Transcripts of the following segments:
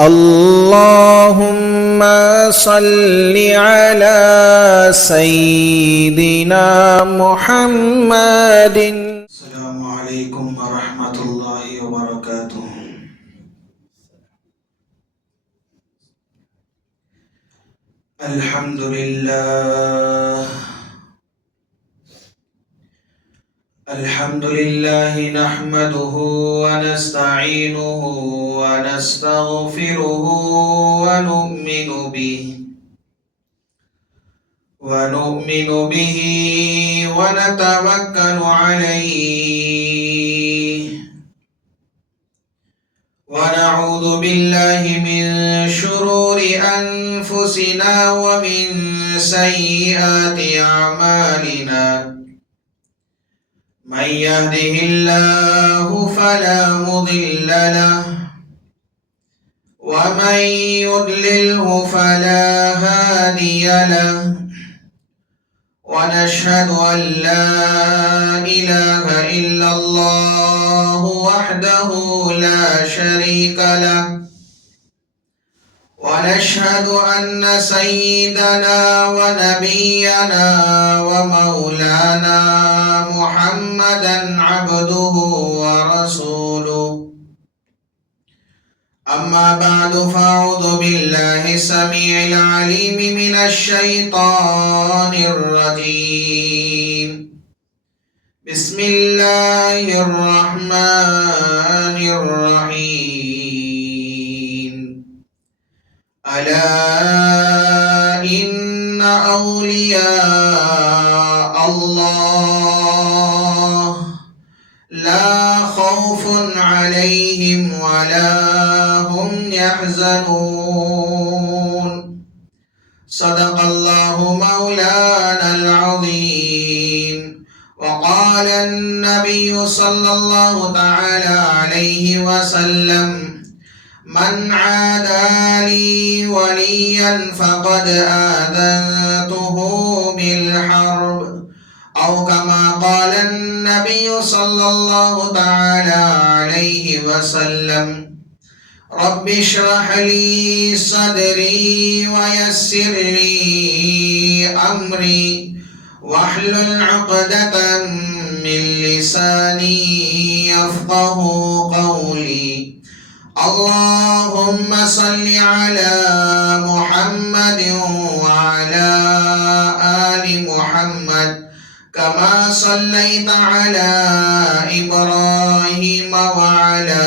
اللهم صل على سيدنا محمد. السلام علیکم ورحمۃ اللہ وبرکاتہ۔ الحمد للہ نحمده ونستعینه ونستغفره ونؤمن به ونتوکل علیہ ونعوذ باللہ من شرور انفسنا ومن سیئات اعمالنا، من يهده الله فلا مضل له ومن يضلله فلا هادي له، ونشهد أن لا إله إلا الله وحده لا شريك له، ونشهد أن سيدنا ونبينا ومولانا محمدا عبده ورسوله. أما بعد، فأعوذ بالله السميع العليم من الشيطان الرجيم. بسم الله الرحمن الرحيم. ألا إن أولياء الله لا خوف عليهم ولا هم يحزنون. صدق الله مولانا العظيم. وقال النبي صلى الله تعالى عليه وسلم: من عادى لي وليا فقد آذنته بالحرب، أو كما قال النبي صلى الله تعالى عليه وسلم: رب اشرح لي صدري ويسر لي أمري واحلل عقدة من لساني يفقه قولي. اللهم صل على محمد وعلى آل محمد كما صليت على إبراهيم وعلى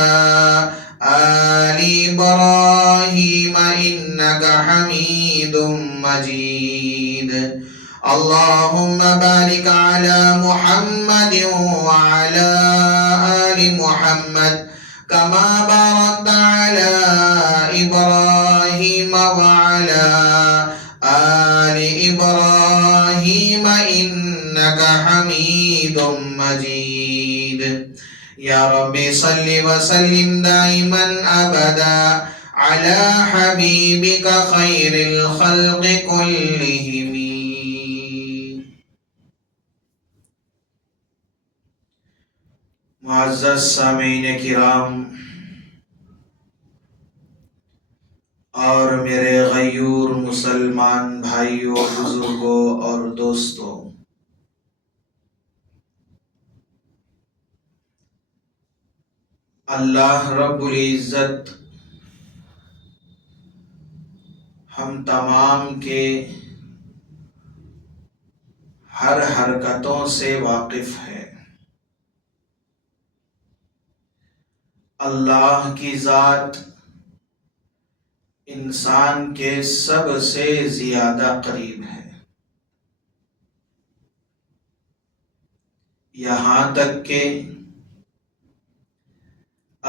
آل إبراهيم إنك حميد مجيد. اللهم بارك على محمد وعلى آل محمد كما باركت على إبراهيم وعلى آل إبراهيم إنك حميد مجيد. يا رب صل وسلم دائما أبدا على حبيبك خير الخلق كلهم. معزز سامعین کرام اور میرے غیور مسلمان بھائیوں، بزرگوں اور دوستوں، اللہ رب العزت ہم تمام کے ہر حرکتوں سے واقف ہے۔ اللہ کی ذات انسان کے سب سے زیادہ قریب ہے، یہاں تک کہ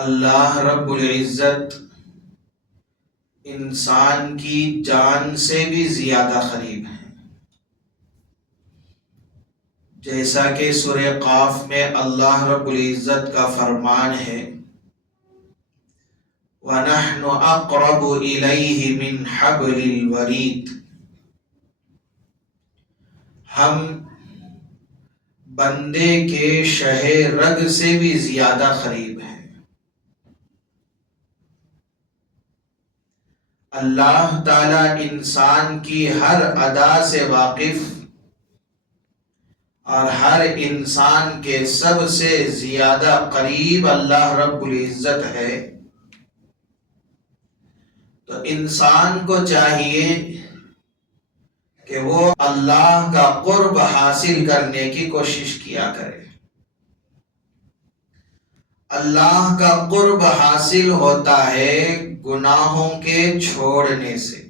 اللہ رب العزت انسان کی جان سے بھی زیادہ قریب ہے، جیسا کہ سورہ قاف میں اللہ رب العزت کا فرمان ہے: وَنَحْنُ أَقْرَبُ إِلَيْهِ مِنْ حَبْلِ الْوَرِيدِ، ہم بندے کے شہ رگ سے بھی زیادہ قریب ہے۔ اللہ تعالیٰ انسان کی ہر ادا سے واقف اور ہر انسان کے سب سے زیادہ قریب اللہ رب العزت ہے، تو انسان کو چاہیے کہ وہ اللہ کا قرب حاصل کرنے کی کوشش کیا کرے۔ اللہ کا قرب حاصل ہوتا ہے گناہوں کے چھوڑنے سے،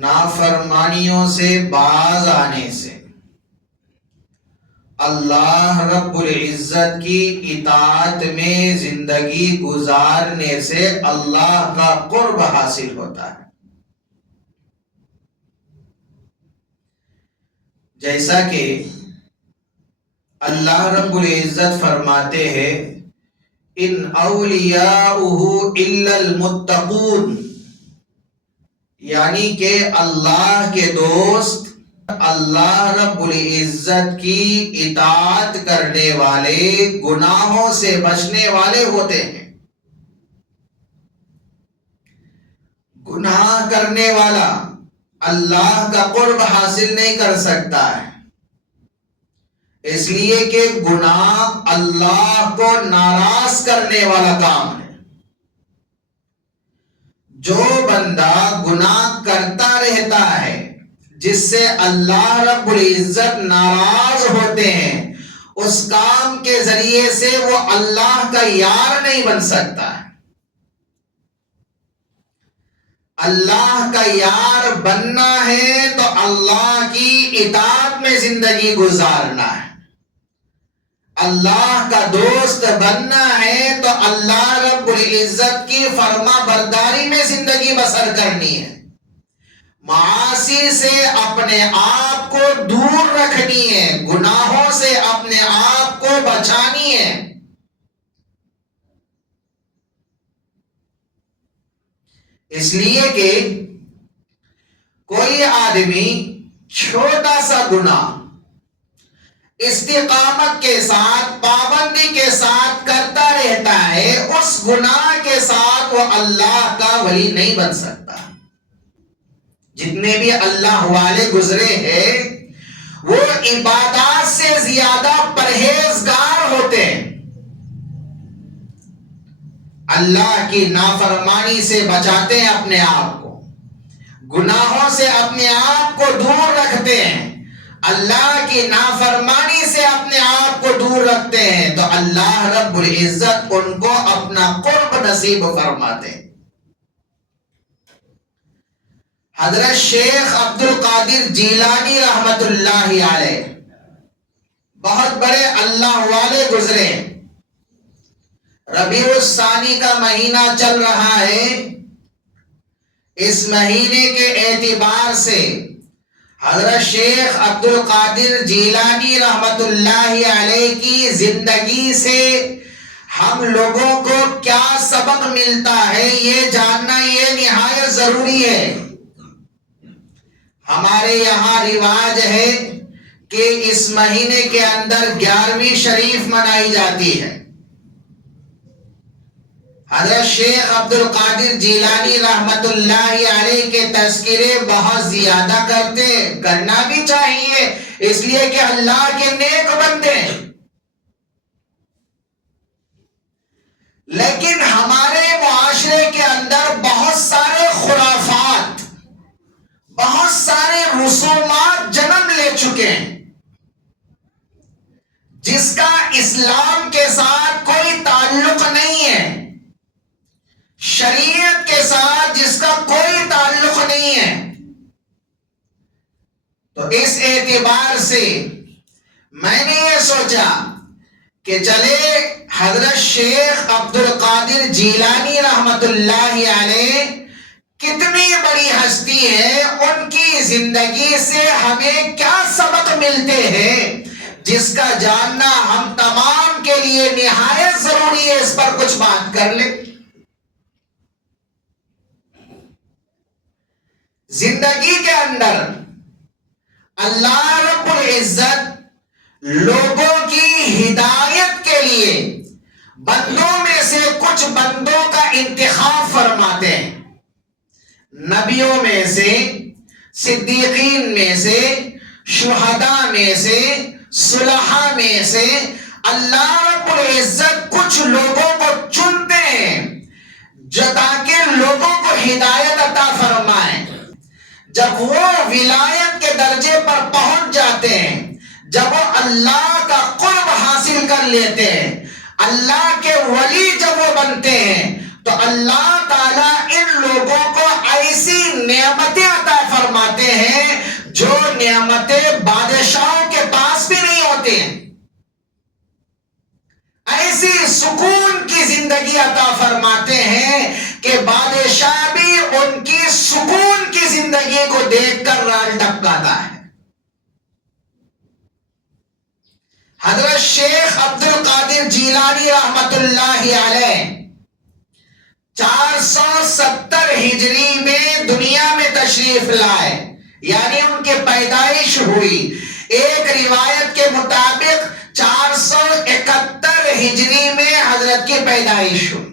نافرمانیوں سے باز آنے سے، اللہ رب العزت کی اطاعت میں زندگی گزارنے سے اللہ کا قرب حاصل ہوتا ہے۔ جیسا کہ اللہ رب العزت فرماتے ہیں ان اولیاؤہ الا المتقون، یعنی کہ اللہ کے دوست اللہ رب العزت کی اطاعت کرنے والے، گناہوں سے بچنے والے ہوتے ہیں۔ گناہ کرنے والا اللہ کا قرب حاصل نہیں کر سکتا ہے، اس لیے کہ گناہ اللہ کو ناراض کرنے والا کام ہے۔ جو بندہ گناہ کرتا رہتا ہے جس سے اللہ رب العزت ناراض ہوتے ہیں، اس کام کے ذریعے سے وہ اللہ کا یار نہیں بن سکتا ہے۔ اللہ کا یار بننا ہے تو اللہ کی اطاعت میں زندگی گزارنا ہے، اللہ کا دوست بننا ہے تو اللہ رب العزت کی فرما برداری میں زندگی بسر کرنی ہے، معاصی سے اپنے آپ کو دور رکھنی ہے، گناہوں سے اپنے آپ کو بچانی ہے۔ اس لیے کہ کوئی آدمی چھوٹا سا گناہ استقامت کے ساتھ، پابندی کے ساتھ کرتا رہتا ہے، اس گناہ کے ساتھ وہ اللہ کا ولی نہیں بن سکتا۔ جتنے بھی اللہ والے گزرے ہیں وہ عبادات سے زیادہ پرہیزگار ہوتے ہیں، اللہ کی نافرمانی سے بچاتے ہیں اپنے آپ کو، گناہوں سے اپنے آپ کو دور رکھتے ہیں، اللہ کی نافرمانی سے اپنے آپ کو دور رکھتے ہیں، تو اللہ رب العزت ان کو اپنا قرب نصیب فرماتے ہیں۔ حضرت شیخ عبد القادر جیلانی رحمت اللہ علیہ بہت بڑے اللہ والے گزرے۔ ربیع الثانی کا مہینہ چل رہا ہے، اس مہینے کے اعتبار سے حضرت شیخ عبد القادر جیلانی رحمت اللہ علیہ کی زندگی سے ہم لوگوں کو کیا سبق ملتا ہے یہ جاننا یہ نہایت ضروری ہے۔ ہمارے یہاں رواج ہے کہ اس مہینے کے اندر 11ویں شریف منائی جاتی ہے۔ حضرت شیخ عبد القادر جیلانی رحمت اللہ علیہ کے تذکرے بہت زیادہ کرنا بھی چاہیے، اس لیے کہ اللہ کے نیک بندے ہیں، لیکن ہمارے معاشرے کے اندر بہت سارے خرافات، بہت سارے رسومات جنم لے چکے ہیں جس کا اسلام کے ساتھ کوئی تعلق نہیں ہے، شریعت کے ساتھ جس کا کوئی تعلق نہیں ہے۔ تو اس اعتبار سے میں نے یہ سوچا کہ چلے حضرت شیخ عبد القادر جیلانی رحمت اللہ علیہ کتنی بڑی ہستی ہے، ان کی زندگی سے ہمیں کیا سبق ملتے ہیں جس کا جاننا ہم تمام کے لیے نہایت ضروری ہے، اس پر کچھ بات کر لیں۔ زندگی کے اندر اللہ رب العزت لوگوں کی ہدایت کے لیے بندوں میں سے کچھ بندوں کا انتخاب فرما نبیوں میں سے، صدیقین میں سے، شہداء میں سے، صلحاء میں سے اللہ رب العزت کچھ لوگوں کو چنتے ہیں جو تاکہ لوگوں کو ہدایت عطا فرمائیں۔ جب وہ ولایت کے درجے پر پہنچ جاتے ہیں، جب وہ اللہ کا قرب حاصل کر لیتے ہیں، اللہ کے ولی جب وہ بنتے ہیں، تو اللہ تعالیٰ ان لوگوں کو ایسی نعمتیں عطا فرماتے ہیں جو نعمتیں بادشاہوں کے پاس بھی نہیں ہوتے ہیں۔ ایسی سکون کی زندگی عطا فرماتے ہیں کہ بادشاہ بھی ان کی سکون کی زندگی کو دیکھ کر راز ٹپکاتا ہے۔ حضرت شیخ عبد القادر جیلانی رحمت اللہ علیہ 470 ہجری میں دنیا میں تشریف لائے، یعنی ان کی پیدائش ہوئی۔ ایک روایت کے مطابق 471 ہجری میں حضرت کی پیدائش ہوئی۔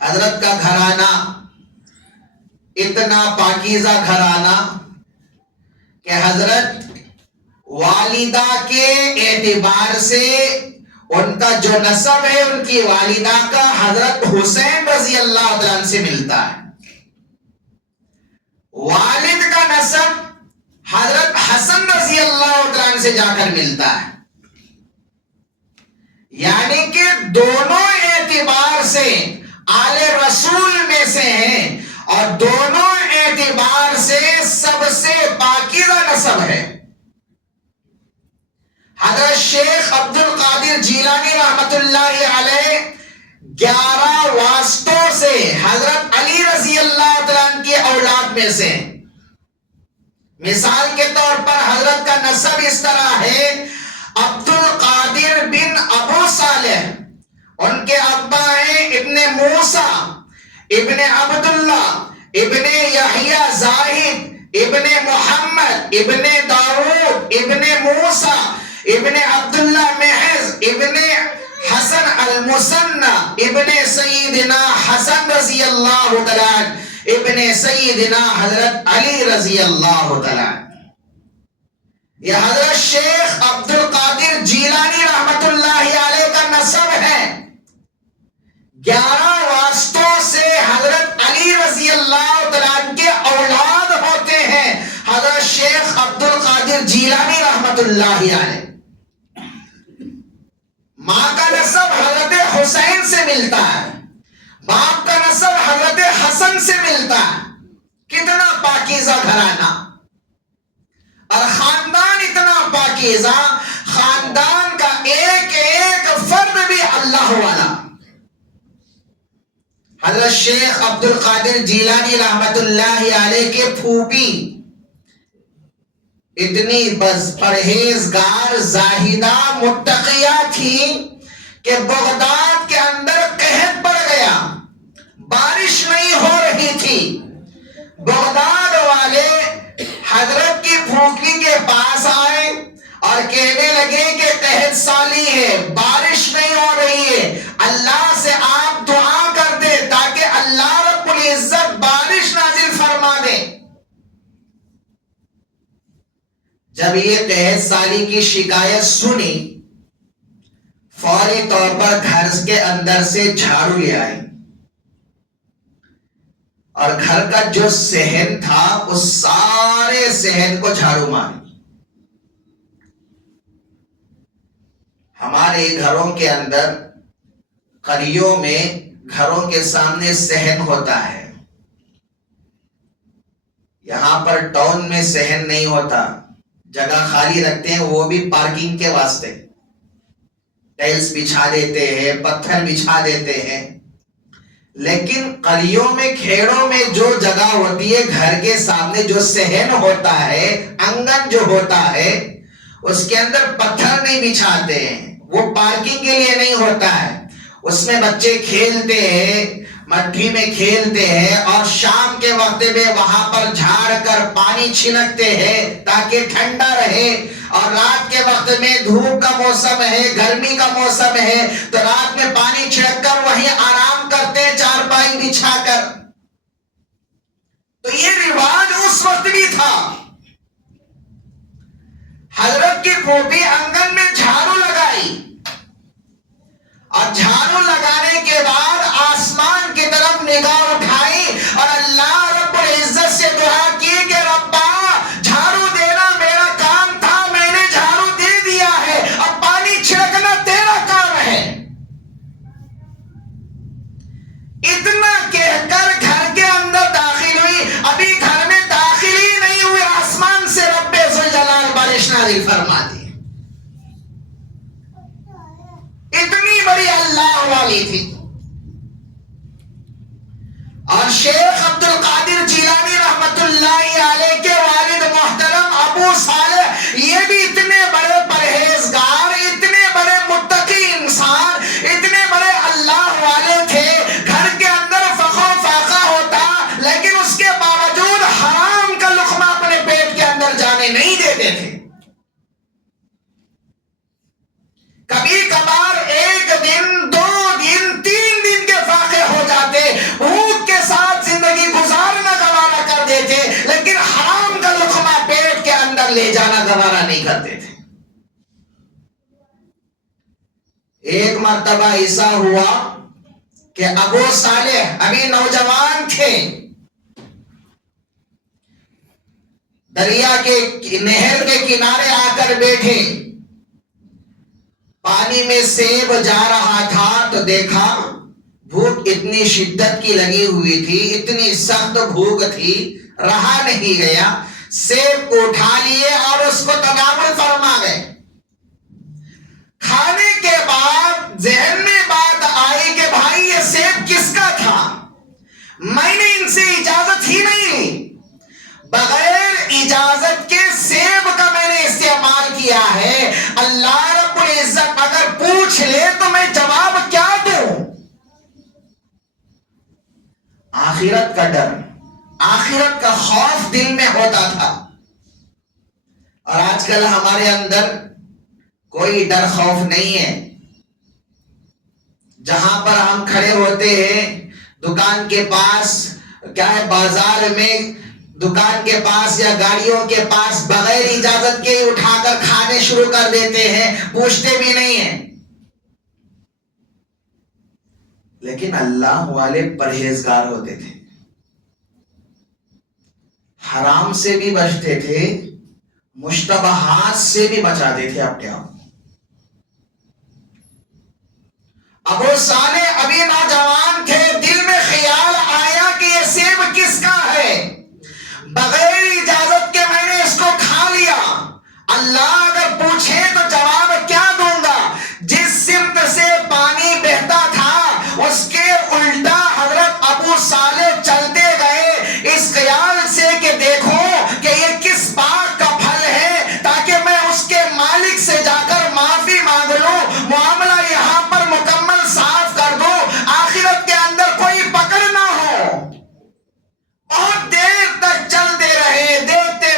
حضرت کا گھرانہ اتنا پاکیزہ گھرانہ کہ حضرت والدہ کے اعتبار سے ان کا جو نسب ہے ان کی والدہ کا حضرت حسین رضی اللہ عنہ سے ملتا ہے، والد کا نسب حضرت حسن رضی اللہ عنہ سے جا کر ملتا ہے، یعنی کہ دونوں اعتبار سے آل رسول میں سے ہیں اور دونوں اعتبار سے سب سے پاکیزہ نسب ہے۔ حضرت شیخ عبد القادر جیلانی رحمت اللہ علیہ 11 واسطوں سے حضرت علی رضی اللہ عنہ کی اولاد میں سے۔ مثال کے طور پر حضرت کا نسب اس طرح ہے: عبد القادر بن ابو صالح، ان کے ابا ہیں ابن موسیٰ، ابن عبداللہ، ابن یحییٰ زاہد، ابن محمد، ابن داؤد، ابن موسیٰ، ابن عبداللہ محض، ابن حسن المثنى، ابن سیدنا حسن رضی اللہ تعالیٰ، ابن سیدنا حضرت علی رضی اللہ تعالیٰ۔ یہ حضرت شیخ عبد القادر جیلانی رحمت اللہ علیہ کا نسب ہے۔ 11 واسطوں سے حضرت علی رضی اللہ تعالیٰ کے اولاد ہوتے ہیں حضرت شیخ عبد القادر جیلانی رحمت اللہ علیہ۔ ماں کا نسب حضرت حسین سے ملتا ہے، باپ کا نسب حضرت حسن سے ملتا ہے۔ کتنا پاکیزہ گھرانہ اور خاندان، اتنا پاکیزہ خاندان کا ایک ایک فرد بھی اللہ والا۔ حضرت شیخ عبد القادر جیلانی رحمت اللہ علیہ کے پھوپھی اتنی پرہیزگار، زاہدہ، متقیہ تھی کہ بغداد کے اندر قحط پڑ گیا، بارش نہیں ہو رہی تھی۔ بغداد والے حضرت کی پھوپھی کے پاس آئے اور کہنے لگے کہ قحط سالی ہے، بارش نہیں ہو رہی ہے، اللہ سے آپ دعا کر دیں تاکہ اللہ رب العزت بارش نازل فرما دے۔ جب یہ قحط سالی کی شکایت سنی، فوری طور پر گھر کے اندر سے جھاڑو لے آئی اور گھر کا جو صحن تھا اس سارے صحن کو جھاڑو ماری۔ ہمارے گھروں کے اندر، قریوں میں گھروں کے سامنے صحن ہوتا ہے، یہاں پر ٹاؤن میں صحن نہیں ہوتا، جگہ خالی رکھتے ہیں، وہ بھی پارکنگ کے واسطے، ٹائلز بچھا دیتے ہیں، پتھر بچھا دیتے ہیں۔ لیکن قریوں میں، کھیڑوں میں جو جگہ ہوتی ہے، گھر کے سامنے جو صحن ہوتا ہے، آنگن جو ہوتا ہے، اس کے اندر پتھر نہیں بچھاتے ہیں، وہ پارکنگ کے لیے نہیں ہوتا ہے، اس میں بچے کھیلتے ہیں، مٹی میں کھیلتے ہیں اور شام کے وقت میں وہاں پر جھاڑ کر پانی چھنکتے ہیں تاکہ ٹھنڈا رہے، اور رات کے وقت میں دھوپ کا موسم ہے، گرمی کا موسم ہے، تو رات میں پانی چھڑک کر وہیں آرام کرتے ہیں، چارپائی بچھا تھا. حضرت کی پھوپھی آنگن میں جھاڑو لگائی اور جھاڑو لگانے کے بعد آسمان کی طرف نگاہ اٹھائی اور اللہ رب العزت سے دعا کی کہ ربا جھاڑو دینا میرا کام تھا, میں نے جھاڑو دے دیا ہے, اب پانی چھڑکنا تیرا کام ہے. اتنا کہہ کر گھر کے اندر داخل ہوئی. ابھی گھر میں داخل ہی نہیں ہوئے, آسمان سے رب ذوالجلال بارش نازل فرما دی. اتنی بڑی اللہ والی تھی. اور شیخ عبد القادر جیلانی رحمت اللہ علیہ کے والد محترم ابو صالح یہ بھی اتنے بڑے پرہیزگار, اتنے بڑے متقی انسان, اتنے بڑے اللہ والے تھے. گھر کے اندر فخر و فاقہ ہوتا لیکن اس کے باوجود حرام کا لقمہ اپنے پیٹ کے اندر جانے نہیں دیتے تھے. کبھی کبھار ایک دن, 2 دن, 3 دن کے فاقے ہو جاتے, بھوک کے ساتھ زندگی گزارنا گوارا کر دیتے, لیکن حرام کا لقمہ پیٹ کے اندر لے جانا گوارا نہیں کرتے تھے. ایک مرتبہ ایسا ہوا کہ ابو صالح ابھی نوجوان تھے, دریا کے نہر کے کنارے آ کر بیٹھے, پانی میں سیب جا رہا تھا تو دیکھا بھوک اتنی شدت کی لگی ہوئی تھی, اتنی سخت بھوک تھی, رہا نہیں گیا. سیب کو اٹھا لیے اور اس کو تناول فرما گئے. کھانے کے بعد ذہن میں بات آئی کہ بھائی یہ سیب کس کا تھا, میں نے ان سے اجازت ہی نہیں لی, بغیر اجازت کے سیب کا میں نے استعمال کیا ہے. اللہ رب العزت اگر پوچھ لے تو میں جواب کیا دوں؟ آخرت کا ڈر, آخرت کا خوف دل میں ہوتا تھا. اور آج کل ہمارے اندر کوئی ڈر خوف نہیں ہے. جہاں پر ہم کھڑے ہوتے ہیں دکان کے پاس, کیا ہے بازار میں دکان کے پاس یا گاڑیوں کے پاس, بغیر اجازت کے اٹھا کر کھانے شروع کر دیتے ہیں, پوچھتے بھی نہیں ہیں. لیکن اللہ والے پرہیزگار ہوتے تھے, حرام سے بھی بچتے تھے, مشتبہات سے بھی بچاتے تھے اپنے آپ. ابو صالح ابھی نوجوان تھے, دل میں خیال آیا کہ یہ سیب کس کا ہے, بغیر اجازت کے میں نے اس کو کھا لیا. اللہ اگر پوچھے تو جواب کیا دوں گا؟ جس سمت سے پانی بہتا تھا اس کے الٹا حضرت ابو صالح چلتے گئے, اس خیال سے کہ دیکھو کہ یہ کس باغ کا پھل ہے, تاکہ میں اس کے مالک سے جا کر معافی مانگ لوں, معاملہ یہاں پر مکمل صاف کر دوں, آخرت کے اندر کوئی پکڑ نہ ہو. بہت دیر تک چلتے رہے, دیکھتے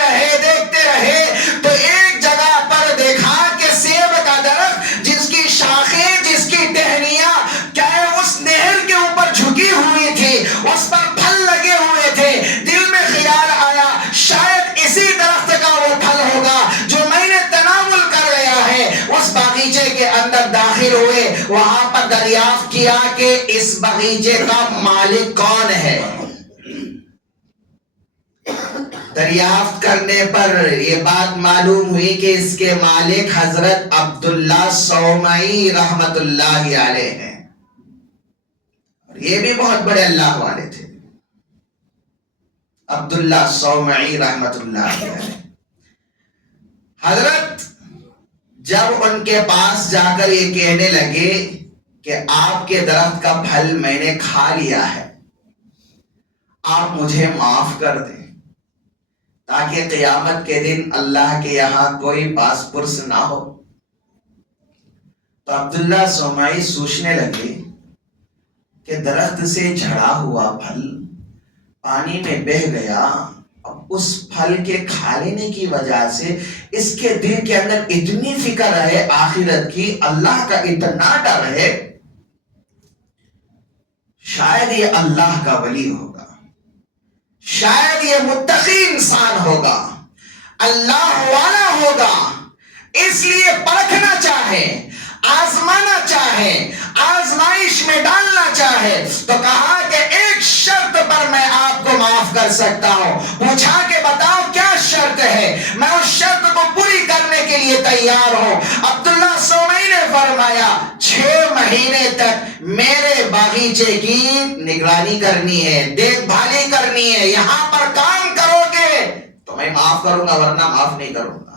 رہے تو ایک جگہ پر دیکھا کہ سیب کا درخت جس کی شاخیں, جس کی ٹہنیاں کیا ہے اس نہر کے اوپر جھکی ہوئی تھی, اس پر پھل لگے ہوئے تھے. دل میں خیال آیا شاید اسی درخت کا وہ پھل ہوگا جو میں نے تناول کر لیا ہے. اس باغیچے کے اندر داخل ہوئے, وہاں پر دریافت کیا کہ اس باغیچے کا مالک کون ہے. دریافت کرنے پر یہ بات معلوم ہوئی کہ اس کے مالک حضرت عبداللہ صومعی رحمت اللہ علیہ ہیں. اور یہ بھی بہت بڑے اللہ والے تھے, عبداللہ صومعی رحمت اللہ علیہ. حضرت جب ان کے پاس جا کر یہ کہنے لگے کہ آپ کے درخت کا پھل میں نے کھا لیا ہے, آپ مجھے معاف کر دیں تاکہ قیامت کے دن اللہ کے یہاں کوئی باس پرس نہ ہو. تو عبداللہ صومعی سوچنے لگے کہ درخت سے جھڑا ہوا پھل پانی میں بہہ گیا, اب اس پھل کے کھا لینے کی وجہ سے اس کے دل کے اندر اتنی فکر ہے آخرت کی, اللہ کا اتنا ڈر ہے, شاید یہ اللہ کا ولی ہوگا, شاید یہ متقی انسان ہوگا، اللہ والا ہوگا، اس لیے پرکھنا چاہے، آزمانا چاہے، آزمائش میں ڈالنا چاہے، تو کہا کہ ایک شرط پر میں آپ کو معاف کر سکتا ہوں۔ پوچھا کہ بتاؤ کیا شرط ہے، میں اس شرط کو پوری کرنے کے لیے تیار ہوں۔ عبداللہ سومئی نے فرمایا 6 مہینے تک میرے باغیچے کی نگرانی کرنی ہے، دیکھ بھالی کرنی ہے، یہاں پر کام کرو گے تو میں معاف کروں گا، ورنہ معاف نہیں کروں گا۔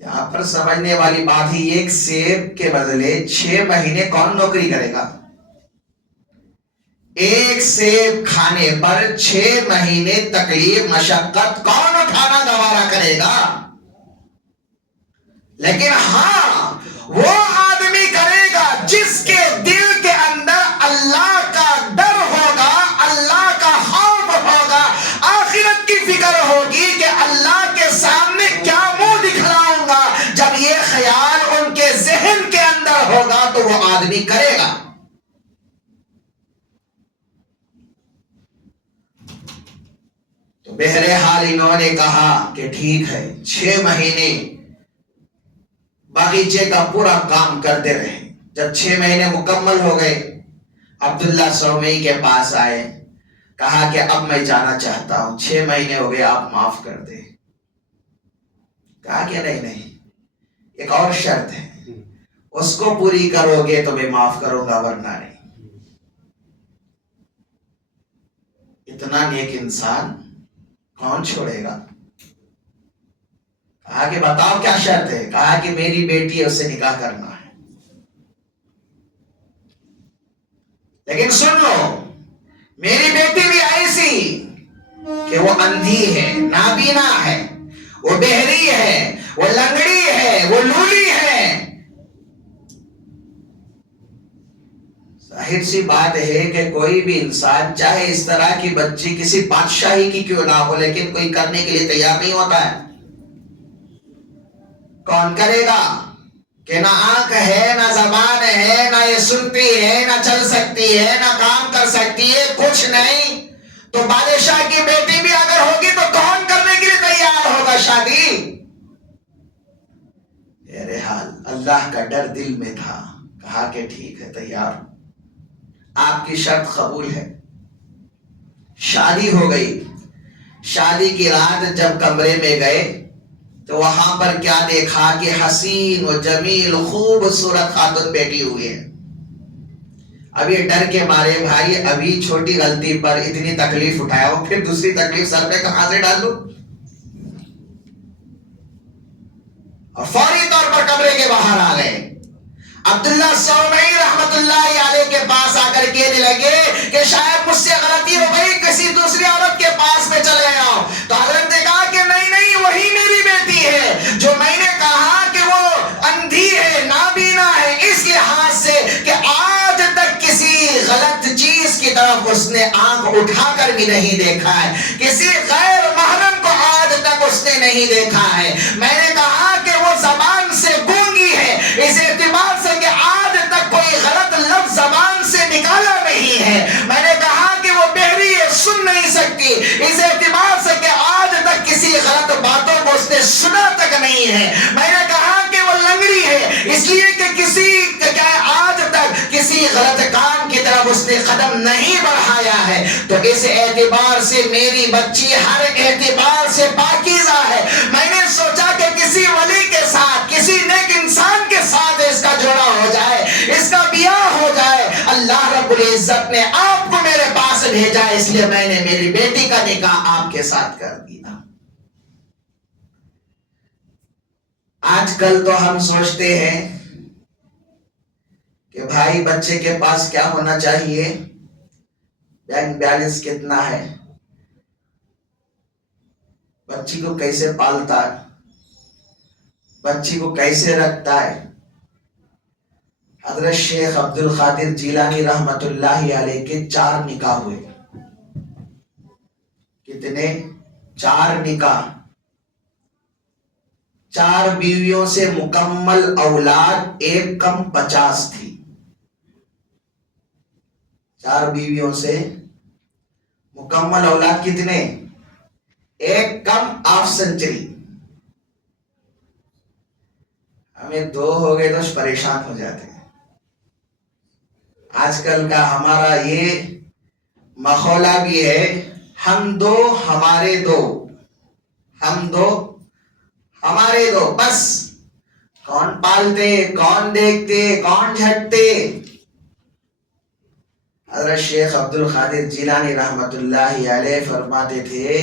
یہاں پر سمجھنے والی بات ہی، ایک سیب کے بدلے 6 مہینے کون نوکری کرے گا؟ ایک سیب کھانے پر 6 مہینے تکلیف مشقت کون اٹھانا گوارا کرے گا؟ لیکن ہاں وہ آدمی کرے گا جس کے دل کے اندر اللہ کا ڈر ہوگا، اللہ کا خوف ہوگا، آخرت کی فکر ہوگی کہ اللہ کے سامنے کیا منہ دکھلاؤں گا۔ جب یہ خیال ان کے ذہن کے اندر ہوگا تو وہ آدمی کرے گا۔ تو بہرحال انہوں نے کہا کہ ٹھیک ہے، 6 مہینے باغیچے کا پورا کام کرتے رہے۔ جب 6 مہینے مکمل ہو گئے، عبداللہ سومئی کے پاس آئے، کہا کہ اب میں جانا چاہتا ہوں، 6 مہینے ہو گئے، آپ معاف کر دیں۔ کہا کہ نہیں، ایک اور شرط ہے، اس کو پوری کرو گے تو میں معاف کروں گا، ورنہ نہیں۔ اتنا نیک انسان کون چھوڑے گا؟ کہا کہ بتاؤ کیا شرط ہے؟ کہا کہ میری بیٹی ہے، اس سے نکاح کرنا ہے۔ لیکن سن لو، میری بیٹی بھی ایسی کہ وہ اندھی ہے، نابینا ہے، وہ بہری ہے، وہ لنگڑی ہے، وہ لولی ہے۔ ظاہر سی بات ہے کہ کوئی بھی انسان چاہے اس طرح کی بچی کسی بادشاہی کی کیوں نہ ہو، لیکن کوئی کرنے کے لیے تیار نہیں ہوتا ہے۔ کون کرے گا کہ نہ آنکھ ہے، نہ زبان ہے، نہ یہ سنتی ہے، نہ چل سکتی ہے، نہ کام کر سکتی ہے، کچھ نہیں؟ تو بادشاہ کی بیٹی بھی اگر ہوگی تو کون کرنے کے لیے تیار ہوگا شادی؟ بہرحال اللہ کا ڈر دل میں تھا، کہا کہ ٹھیک ہے، تیار، آپ کی شرط قبول ہے۔ شادی ہو گئی۔ شادی کی رات جب کمرے میں گئے تو وہاں پر کیا دیکھا کہ حسین و جمیل خوبصورت خاتون بیٹھی ہوئی ہے۔ اب یہ ڈر کے مارے بھائی ابھی چھوٹی غلطی پر اتنی تکلیف اٹھایا ہو، پھر دوسری تکلیف سر پہ کہاں سے ڈالوں؟ اور فوری طور پر کمرے کے باہر آ گئے۔ عبداللہ سومئی رحمت اللہ علیہ کے پاس آ کر کہنے لگے کہ شاید مجھ سے غلطی ہو گئی، کسی دوسری عورت کے پاس میں چلے آؤ۔ تو حضرت نے کہا کہ نہیں، وہی میری بیٹی ہے جو میں نے کہا کہ وہ اندھی ہے، نابینا ہے، اس لحاظ سے کہ آج تک کسی غلط چیز کی طرف اس نے آنکھ اٹھا کر بھی نہیں دیکھا ہے، کسی غیر محرم کو آج تک اس نے نہیں دیکھا ہے۔ میں نے کہا کہ وہ زبان سے گونگی ہے، اس اعتبار سے کہ آج تک کوئی غلط لفظ زبان سے نکالا نہیں ہے۔ میں نے کہا کہ وہ بہری ہے، سن نہیں سکتی، اس اعتبار سے کہ آج تک کسی غلط باتوں کو اس نے سنا تک نہیں ہے۔ میں نے کہا کہ وہ لنگڑی ہے، اس لیے کہ آج تک کسی غلط کام کی طرف اس نے قدم نہیں بڑھایا ہے۔ تو اس اعتبار سے میری بچی ہر اعتبار سے پاکیزہ ہے۔ میں نے سوچا کہ کسی ولی کے ساتھ، کسی نیک انسان کے ساتھ اس کا جوڑا ہو جائے، اس کا بیاہ ہو جائے۔ اللہ رب العزت نے آپ کو میرے پاس بھیجا، اس لیے میں نے میری بیٹی کا نکاح آپ کے ساتھ کر دیا۔ آج کل تو ہم سوچتے ہیں کہ بھائی بچے کے پاس کیا ہونا چاہیے، بینک بیلنس کتنا ہے، بچی کو کیسے پالتا ہے، بچی کو کیسے رکھتا ہے۔ حضرت شیخ عبد القادر جیلانی رحمت اللہ علیہ کے 4 نکاح ہوئے۔ کتنے؟ 4 نکاح، 4 بیویوں سے مکمل اولاد، ایک کم 50 تھی۔ 4 بیویوں سے مکمل اولاد کتنے؟ 1 کم ½ سنچری. ہمیں 2 ہو گئے تو پریشان ہو جاتے ہیں. آج کل کا ہمارا یہ مخولہ بھی ہے، ہم 2 ہمارے 2، ہم 2 ہمارے 2، بس کون پالتے، کون دیکھتے، کون جھٹتے. حضرت شیخ عبد القادر جیلانی رحمت اللہ علیہ فرماتے تھے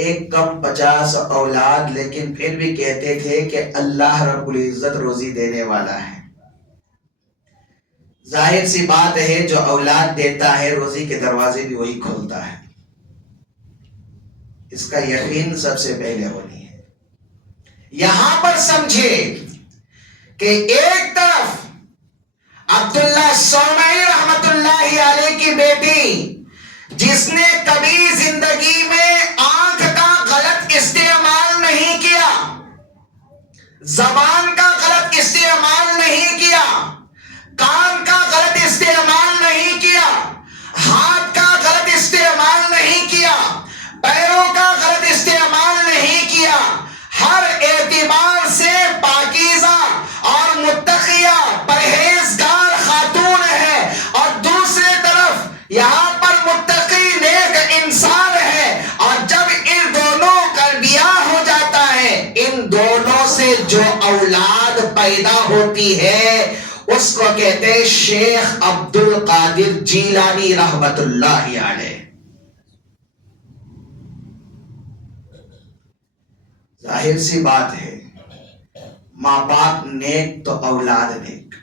1 کم 50 اولاد، لیکن پھر بھی کہتے تھے کہ اللہ رب العزت روزی دینے والا ہے. ظاہر سی بات ہے، جو اولاد دیتا ہے روزی کے دروازے بھی وہی کھولتا ہے. اس کا یقین سب سے پہلے ہونی ہے. یہاں پر سمجھے کہ ایک طرف عبداللہ صومعی رحمت اللہ علیہ کی بیٹی، جس نے کبھی زندگی میں آنکھ کا غلط استعمال نہیں کیا، زبان کا غلط استعمال نہیں کیا، کان کا غلط استعمال نہیں کیا، ہاتھ کا غلط استعمال نہیں کیا، پیروں کا غلط استعمال نہیں کیا، ہر اعتبار سے پاکیزہ اور متقیہ پرہیزگار خاتون ہے، اور دوسرے طرف یہاں پر متقی نیک انسان ہے. اور جب ان دونوں کا بیاہ ہو جاتا ہے، ان دونوں سے جو اولاد پیدا ہوتی ہے اس کو کہتے ہیں شیخ عبد القادر جیلانی رحمت اللہ علیہ. ظاہر سی بات ہے، ماں باپ نیک تو اولاد نیک،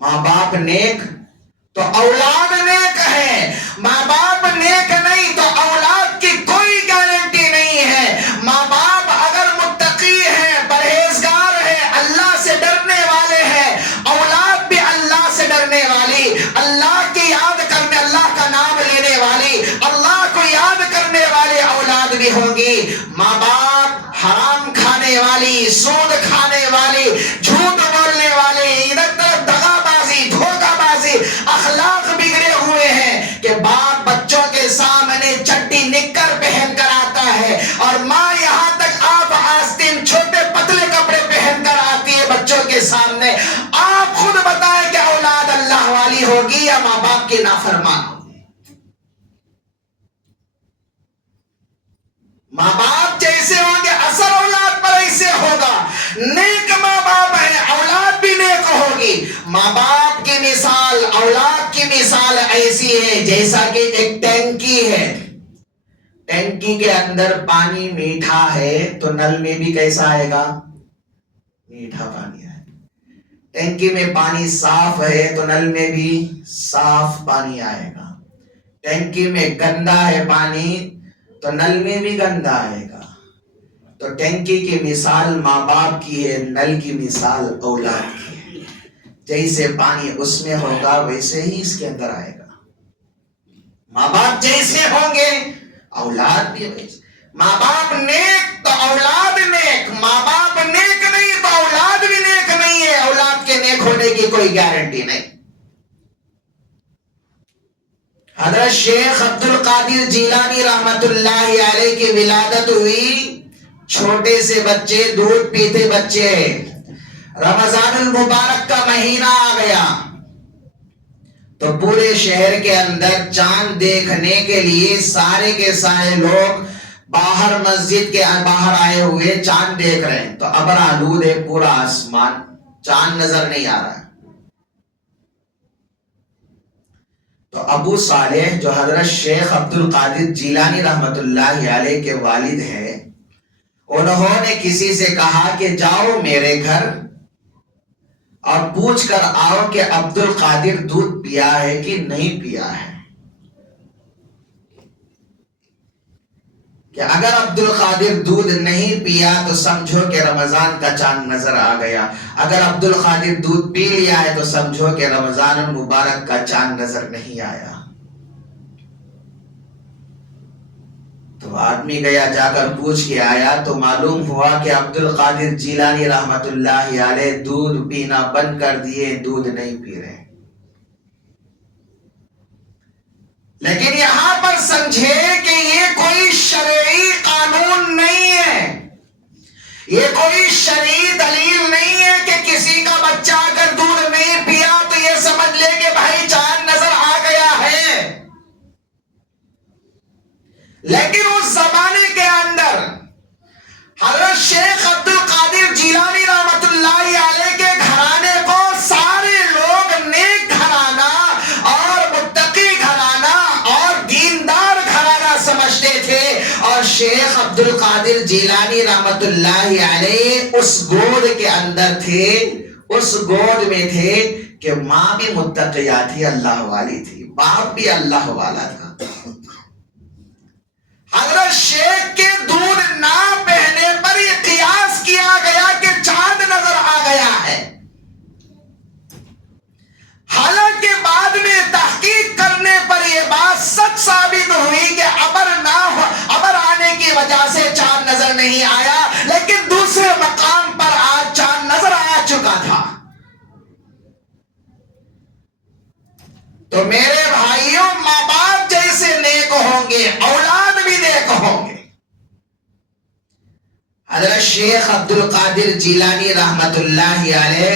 ماں باپ نیک تو اولاد نیک ہے. ماں باپ نیک نہیں تو اولاد کی کوئی گارنٹی نہیں ہے. ماں باپ اگر متقی ہیں، پرہیزگار ہیں، اللہ سے ڈرنے والے ہیں، اولاد بھی اللہ سے ڈرنے والی، اللہ کی یاد کرنے، اللہ کا نام لینے والی، اللہ کو یاد کرنے والی اولاد بھی ہوگی. ماں باپ حرام کھانے والی، سود کھانے والی، جھوٹ بولنے والی، ادھر طرف دغا بازی، دھوکہ بازی، اخلاق بگڑے ہوئے ہیں کہ باپ بچوں کے سامنے چڈی نکر پہن کر آتا ہے، اور ماں یہاں تک آپ آستین چھوٹے پتلے کپڑے پہن کر آتی ہے بچوں کے سامنے. آپ خود بتائیں کہ اولاد اللہ والی ہوگی یا ماں باپ کی نافرمان ہوگی؟ ماں باپ جیسے ہوں گے اثر اولاد پر ایسے ہوگا. نیک ماں باپ ہیں، اولاد بھی نیک ہوگی. ماں باپ کی مثال، اولاد کی مثال ایسی ہے جیسا کہ ایک ٹینکی ہے. ٹینکی کے اندر پانی میٹھا ہے تو نل میں بھی کیسا آئے گا؟ میٹھا پانی آئے. ٹینکی میں پانی صاف ہے تو نل میں بھی صاف پانی آئے گا. ٹینکی میں گندا ہے پانی تو نل میں بھی گندا آئے گا. تو ٹینکی کی مثال ماں باپ کی ہے، نل کی مثال اولاد کی ہے. جیسے پانی اس میں ہوگا ویسے ہی اس کے اندر آئے گا. ماں باپ جیسے ہوں گے اولاد بھی ویسے. ماں باپ نیک تو اولاد نیک، ماں باپ نیک نہیں تو اولاد بھی نیک نہیں ہے. اولاد کے نیک ہونے کی کوئی گارنٹی نہیں. حضرت شیخ عبد القادر جیلانی رحمت اللہ علیہ کی ولادت ہوئی. چھوٹے سے بچے، دودھ پیتے بچے. رمضان المبارک کا مہینہ آ گیا تو پورے شہر کے اندر چاند دیکھنے کے لیے سارے کے سارے لوگ باہر مسجد کے باہر آئے ہوئے چاند دیکھ رہے ہیں. تو ابر آلود ہے پورا آسمان، چاند نظر نہیں آ رہا ہے. تو ابو صالح جو حضرت شیخ عبد القادر جیلانی رحمت اللہ علیہ کے والد ہیں، انہوں نے کسی سے کہا کہ جاؤ میرے گھر اور پوچھ کر آؤ کہ عبد القادر دودھ پیا ہے کہ نہیں پیا ہے. کہ اگر عبد القادر دودھ نہیں پیا تو سمجھو کہ رمضان کا چاند نظر آ گیا، اگر عبد القادر دودھ پی لیا ہے تو سمجھو کہ رمضان المبارک کا چاند نظر نہیں آیا. تو آدمی گیا، جا کر پوچھ کے آیا تو معلوم ہوا کہ عبد القادر جیلانی رحمت اللہ علیہ دودھ پینا بند کر دیے، دودھ نہیں پی رہے. لیکن یہاں پر سمجھے کہ یہ کوئی شرعی قانون نہیں ہے، یہ کوئی شرعی دلیل نہیں ہے کہ کسی کا بچہ اگر دودھ نہیں پیا تو یہ سمجھ لے کہ بھائی چاند نظر آ گیا ہے۔ لیکن اس زمانے کے اندر حضرت شیخ عبد القادر جیلانی رحمت اللہ علیہ کے گھرانے کو سارے لوگ نیک گھرانہ اور متقی گھرانہ اور دیندار گھرانہ سمجھتے تھے، اور شیخ عبد القادر جیلانی رحمت اللہ علیہ اس گود کے اندر تھے، اس گود میں تھے کہ ماں بھی متقیہ تھی، اللہ والی تھی، باپ بھی اللہ والا تھا۔ حضرت شیخ کے دودھ نہ پہنے پر یہ قیاس کیا گیا کہ چاند نظر آ گیا ہے، حالانکہ بعد میں تحقیق کرنے پر یہ بات سچ ثابت ہوئی کہ ابر آنے کی وجہ سے چاند نظر نہیں آیا، لیکن دوسرے مقام پر آج چاند نظر آ چکا تھا۔ تو میرے بھائیوں، ماں باپ جیسے نیک ہوں گے، اولاد بھی نیک ہوں گے۔ حضرت شیخ عبد القادر جیلانی رحمت اللہ علیہ،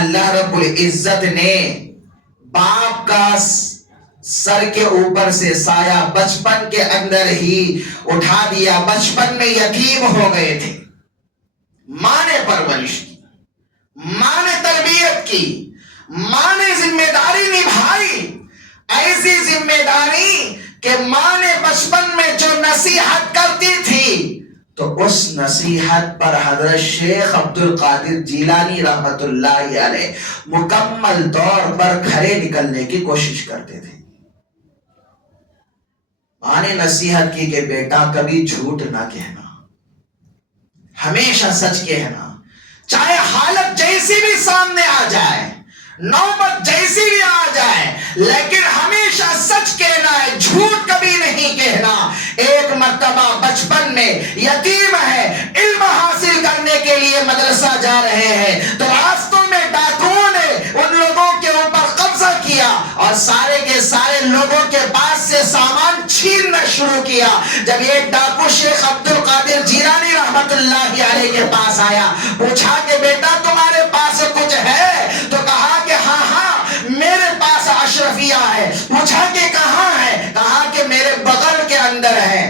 اللہ رب العزت نے باپ کا سر کے اوپر سے سایہ بچپن کے اندر ہی اٹھا دیا، بچپن میں یتیم ہو گئے تھے، ماں نے پرورش کی، ماں نے تربیت کی، ماں نے ذمہ داری نبھائی، ایسی ذمہ داری کہ ماں نے بچپن میں جو نصیحت کرتی تھی تو اس نصیحت پر حضرت شیخ عبد القادر جیلانی رحمت اللہ علیہ مکمل طور پر کھرے نکلنے کی کوشش کرتے تھے۔ ماں نے نصیحت کی کہ بیٹا کبھی جھوٹ نہ کہنا، ہمیشہ سچ کہنا، چاہے حالت جیسی بھی سامنے آ جائے، نوبت جیسی بھی آ جائے، لیکن ہمیشہ سچ کہنا ہے، جھوٹ کبھی نہیں کہنا۔ ایک مرتبہ بچپن میں یتیم ہے، علم حاصل کرنے کے لیے مدرسہ جا رہے ہیں، تو راستوں میں ڈاکوؤں نے ان لوگوں کے اوپر قبضہ کیا اور سارے کے سارے لوگوں کے پاس سے سامان چھیننا شروع کیا۔ جب ایک ڈاکو شیخ عبد القادر جیلانی رحمت اللہ علیہ کے پاس آیا، پوچھا کہ بیٹا تمہارے پاس کچھ ہے؟ تو کہا کہ ہاں میرے پاس اشرفیہ ہے۔ پوچھا کہ کہاں ہے؟ کہا کہ میرے بغل کے اندر ہے۔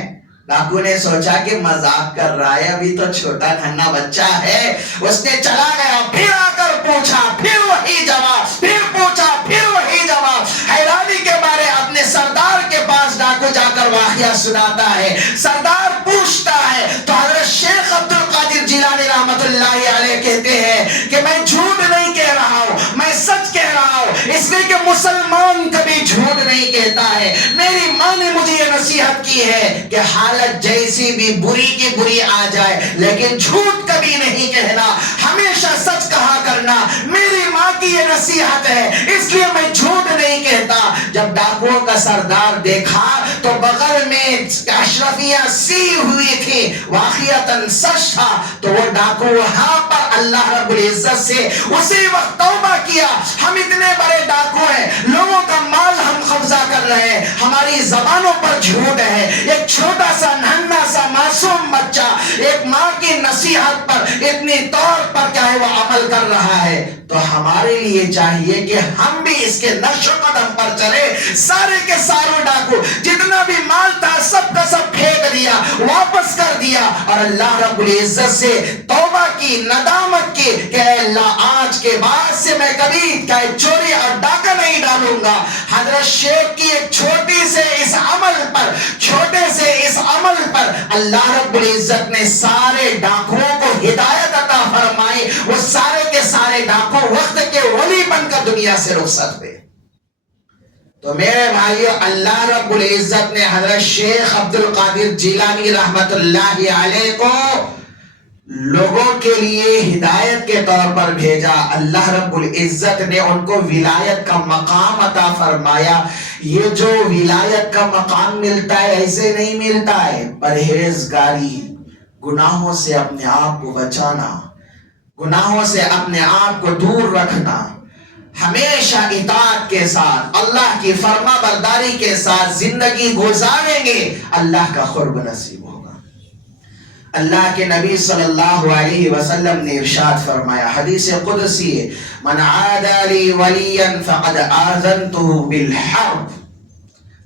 ڈاکو نے سوچا کہ مذاق کر رہا ہے، ابھی تو چھوٹا ننھا بچہ ہے، اس نے چلا گیا، پھر آ کر پوچھا، پھر وہی جواب، پھر پوچھا، پھر وہی جواب۔ حیرانی کے مارے اپنے سردار کے پاس ڈاکو جا کر واقعہ سناتا ہے۔ سردار پوچھتا ہے تو حضرت شیخ عبد القادر جیلانی رحمت اللہ علیہ کہتے ہیں کہ میں جھوٹ نہیں کہہ رہا ہوں، میں سچ کہہ رہا ہوں، اس لیے کہ مسلمان کبھی جھوٹ نہیں کہتا ہے۔ میری ماں نے مجھے یہ نصیحت کی ہے کہ حالت جیسی بھی بری کی بری آ جائے لیکن جھوٹ کبھی نہیں کہنا، ہمیشہ سچ کہا کرنا، میری ماں کی یہ نصیحت ہے، اس لیے میں جھوٹ نہیں کہتا۔ جب ڈاکوؤں کا سردار دیکھا تو بغل میں اشرفیہ سی ہوئی تھی، واقعتاً سچ تھا، تو وہ ڈاکو وہاں پر اللہ رب العزت سے اسی وقت توبہ کیا۔ ہم اتنے بڑے ڈاکو ہیں، لوگوں کا مال ہم قبضہ کر رہے ہیں، ہماری زبانوں پر جھوٹ ہے۔ ایک چھوٹا سا ننھا سا معصوم بچہ ایک ماں کی نصیحت پر اتنی طور پر چاہے وہ عمل کر رہا ہے، تو ہمارے لیے چاہیے کہ ہم بھی اس کے نقش قدم پر چلے۔ سارے کے سارے ڈاکو جتنا بھی مال تھا سب کا سب پھینک دیا، واپس کر دیا اور اللہ رب العزت سے توبہ کی، ندامت کی کہ اے اللہ آج کے بعد سے میں کبھی چاہے چوری اور ڈاکہ نہیں ڈالوں گا۔ حضرت شیخ کی ایک چھوٹے سے اس عمل پر اللہ رب العزت نے سارے ڈاکوؤں کو ہدایت عطا فرمائی، وہ سارے کے سارے ڈاکو وقت کے ولی بن کر دنیا سے رخصت ہوئے۔ تو میرے بھائیو، اللہ رب العزت نے حضرت شیخ عبد القادر جیلانی رحمت اللہ علیہ کو لوگوں کے لیے ہدایت کے طور پر بھیجا۔ اللہ رب العزت نے ان کو ولایت کا مقام عطا فرمایا۔ یہ جو ولایت کا مقام ملتا ہے ایسے نہیں ملتا ہے، پرہیزگاری، گناہوں سے اپنے آپ کو بچانا، گناہوں سے اپنے آپ کو دور رکھنا، ہمیشہ اطاعت کے ساتھ اللہ کی فرما برداری کے ساتھ زندگی گزاریں گے، اللہ کا قرب نصیب ہوگا۔ اللہ کے نبی صلی اللہ علیہ وسلم نے ارشاد فرمایا، حدیث قدسی ہے، من عادى لي وليا فقد آذنته بالحرب۔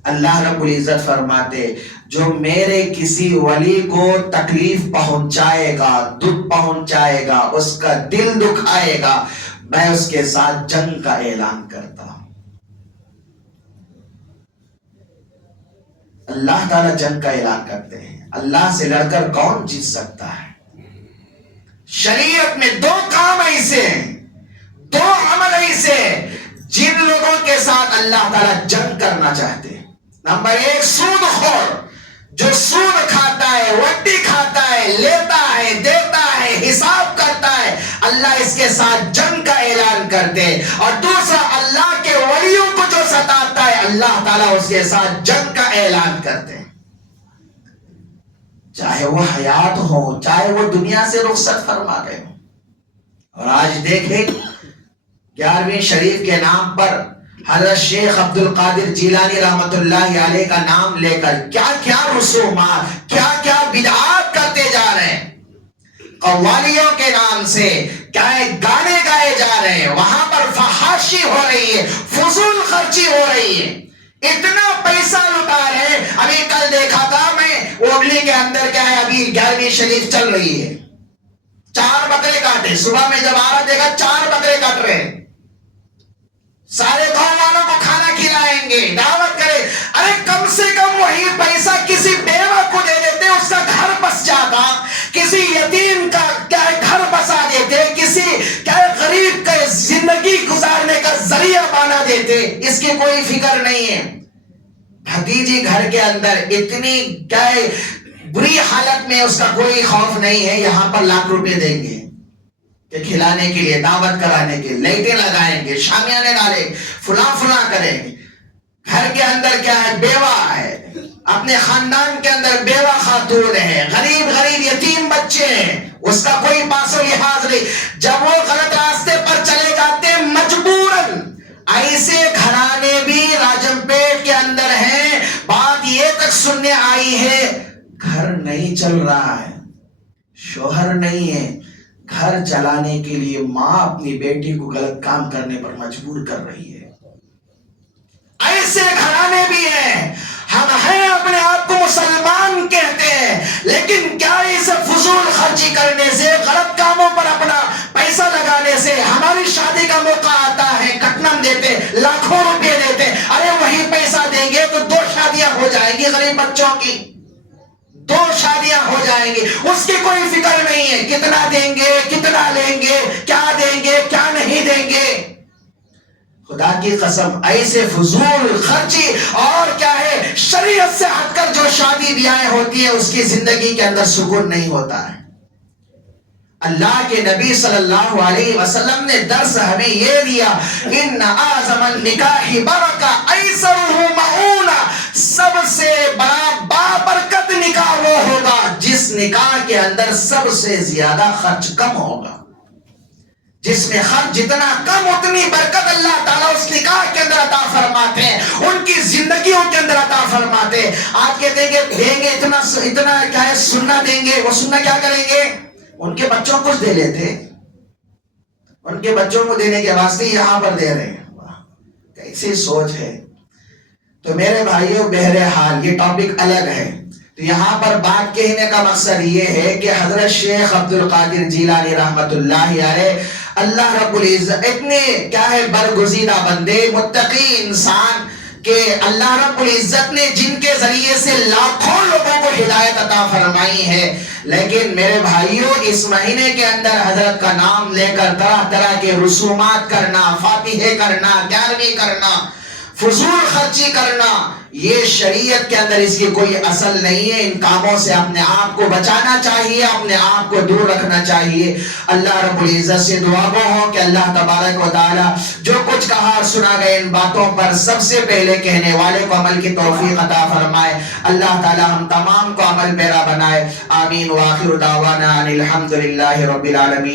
اللہ رب العزت فرماتے، جو میرے کسی ولی کو تکلیف پہنچائے گا، دکھ پہنچائے گا، اس کا دل دکھائے گا، میں اس کے ساتھ جنگ کا اعلان کرتا ہوں۔ اللہ تعالیٰ جنگ کا اعلان کرتے ہیں۔ اللہ سے لڑ کر کون جیت سکتا ہے؟ شریعت میں دو کام ایسے ہیں، دو عمل ایسے ہیں جن لوگوں کے ساتھ اللہ تعالیٰ جنگ کرنا چاہتے ہیں۔ نمبر ایک، سود خور، جو سود کھاتا ہے، وٹی کھاتا ہے، لیتا ہے، دیتا ہے، حساب کرتا ہے، اللہ اس کے ساتھ جنگ کا اعلان کرتے ہیں۔ اور دوسرا، اللہ کے ولیوں کو جو ستاتا ہے، اللہ تعالیٰ اس کے ساتھ جنگ کا اعلان کرتے ہیں، چاہے وہ حیات ہو، چاہے وہ دنیا سے رخصت فرما گئے ہوں۔ اور آج دیکھیں 11ویں شریف کے نام پر حضرت شیخ عبد القادر جیلانی رحمت اللہ علیہ کا نام لے کر کیا کیا رسومات، کیا کیا بدعات کرتے جا رہے ہیں۔ قوالیوں کے نام سے کیا گانے گائے جا رہے ہیں، وہاں پر فحاشی ہو رہی ہے، فضول خرچی ہو رہی ہے، اتنا پیسہ لٹا رہے ہیں۔ ابھی کل دیکھا تھا میں اوڈلی کے اندر، کیا ہے، ابھی 11ویں شریف چل رہی ہے، 4 بکرے کاٹے، صبح میں جب آ رہا دیکھا 4 بکرے کاٹ رہے ہیں، سارے گاؤں والوں کو کھانا کھلائیں گے، دعوت کرے۔ ارے کم سے کم وہی پیسہ کسی بیوہ کو دے دیتے، اس کا گھر بس جاتا، کسی یتیم کا کیا گھر بسا دیتے، کسی کیا غریب کا زندگی گزارنے کا ذریعہ بنا دیتے۔ اس کی کوئی فکر نہیں ہے۔ بھتیجی گھر کے اندر اتنی کیا بری حالت میں، اس کا کوئی خوف نہیں ہے، یہاں پر لاکھ روپے دیں گے کہ کھلانے کے لیے، دعوت کرانے کے لیے، لائٹیں لگائیں گے، شامیانے ڈالیں گے، فلاں کریں گے۔ گھر کے اندر کیا ہے، بیوہ ہے، اپنے خاندان کے اندر بیوہ خاتون ہے، غریب یتیم بچے ہیں، اس کا کوئی پاس و لحاظ نہیں۔ جب وہ غلط راستے پر چلے جاتے ہیں مجبوراً، ایسے گھرانے بھی راجم پیٹ کے اندر ہیں۔ بات یہ تک سننے آئی ہے، گھر نہیں چل رہا ہے، شوہر نہیں ہے، گھر چلانے کے لیے ماں اپنی بیٹی کو غلط کام کرنے پر مجبور کر رہی ہے۔ ایسے گھرانے بھی ہیں۔ ہم ہیں، اپنے آپ کو مسلمان کہتے ہیں، لیکن کیا اسے فضول خرچی کرنے سے، غلط کاموں پر اپنا پیسہ لگانے سے، ہماری شادی کا موقع آتا ہے، کٹنم دیتے، لاکھوں روپے دیتے، ارے وہی پیسہ دیں گے تو 2 شادیاں ہو جائیں گی غریب بچوں کی، 2 شادیاں ہو جائیں گی، اس کی کوئی فکر نہیں ہے، کتنا دیں گے، کتنا لیں گے، کیا دیں گے، کیا نہیں دیں گے۔ خدا کی قسم، ایسے فضول خرچی اور کیا ہے، شریعت سے ہٹ کر جو شادی بیاہیں ہوتی ہے، اس کی زندگی کے اندر سکون نہیں ہوتا ہے۔ اللہ کے نبی صلی اللہ علیہ وسلم نے درس ہمیں یہ دیا، ان اعظم النکاح برکہ ایسرہ مؤونہ، سب سے بڑا بابرکت نکاح وہ ہوگا جس نکاح کے اندر سب سے زیادہ خرچ کم ہوگا، جس میں خرچ جتنا کم اتنی برکت اللہ تعالیٰ اس نکاح کے اندر عطا فرماتے ہیں، ان کی زندگیوں کے اندر عطا فرماتے ہیں۔ آپ کہتے ہیں کہ دیں گے اتنا کیا ہے، سننا دیں گے، وہ سننا کیا کریں گے، ان کے بچوں کو دے لیتے، ان کے بچوں کو دینے کے واسطے یہاں پر دے رہے ہیں۔ کیسی سوچ ہے۔ تو میرے بھائیوں، بہرحال یہ ٹاپک الگ ہے، تو یہاں پر بات کہنے کا مقصد یہ ہے کہ حضرت شیخ عبد القادر جیلانی رحمت اللہ علیہ، اللہ رب العزت اتنے کیا ہے برگزیدہ بندے، متقی انسان، کہ اللہ رب العزت نے جن کے ذریعے سے لاکھوں لوگوں کو ہدایت عطا فرمائی ہے، لیکن میرے بھائیوں اس مہینے کے اندر حضرت کا نام لے کر طرح طرح کے رسومات کرنا، فاتحے کرنا، 11ویں کرنا، فضول خرچی کرنا، یہ شریعت کے اندر اس کی کوئی اصل نہیں ہے۔ ان کاموں سے اپنے آپ کو بچانا چاہیے، اپنے آپ کو دور رکھنا چاہیے۔ اللہ رب العزت سے دعا گو ہو کہ اللہ تبارک و تعالی جو کچھ کہا اور سنا گئے ان باتوں پر سب سے پہلے کہنے والے کو عمل کی توفیق عطا فرمائے۔ اللہ تعالی ہم تمام کو عمل پیرا بنائے۔ آمین۔ وآخر دعوانا ان الحمد للہ رب العالمین۔